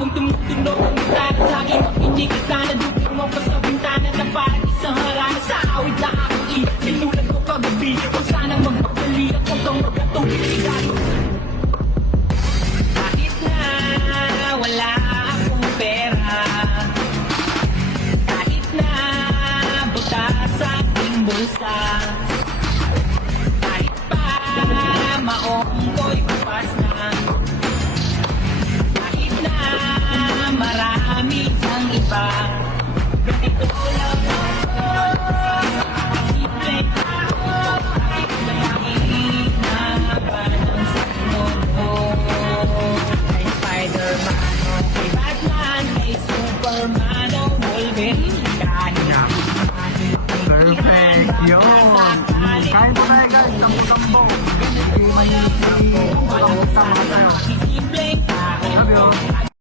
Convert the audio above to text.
Huwag tumutunog ang gitara sa'kin. Hindi ka sana dupin mo pa sa bintana na parang isang harana sa awit na aking iyak. Sinulat ko kagabi kung sanang magpapali at huwag kang magkatubig. Kahit na wala akong pera, kahit na buta sa aking bulsa, kahit pa maong ko'y kupas na, kahit na marami ang iba, ganito